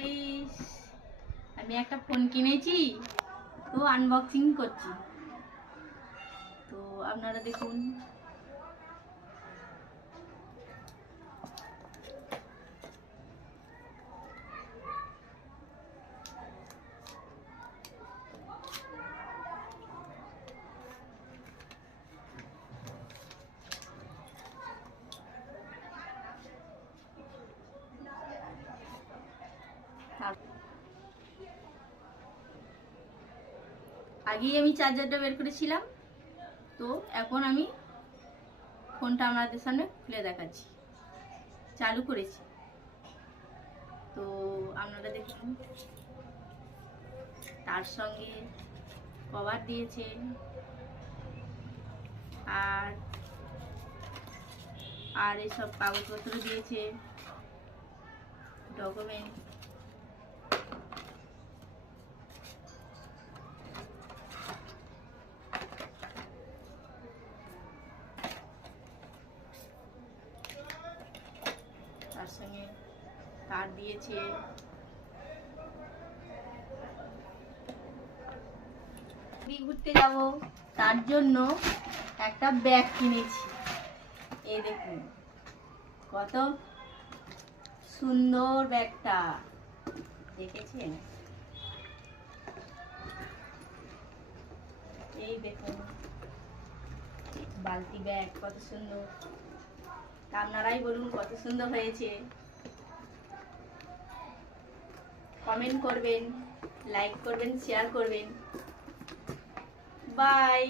Guys, আমি একটা phone কিনেছি তো আনবক্সিং করছি। তো আপনারা দেখুন। আগেই আমি চার্জারটা বের করেছিলাম, তো এখন আমি ফোনটা আপনাদের সামনে খুলে দেখাচ্ছি, চালু করেছি। তো আপনারা দেখুন, তার সঙ্গে কভার দিয়েছে আর আর এসব কাগজপত্র দিয়েছে, ডকুমেন্ট। তার সঙ্গে তার দিয়েছে। ঘুরতে যাব, তার জন্য একটা ব্যাগ কিনেছি। এই দেখুন কত সুন্দর ব্যাগটা, দেখেছেন? এই দেখুন বালতি ব্যাগ, কত সুন্দর। আপনারাই বলুন কত সুন্দর হয়েছে। কমেন্ট করবেন, লাইক করবেন, শেয়ার করবেন। বাই।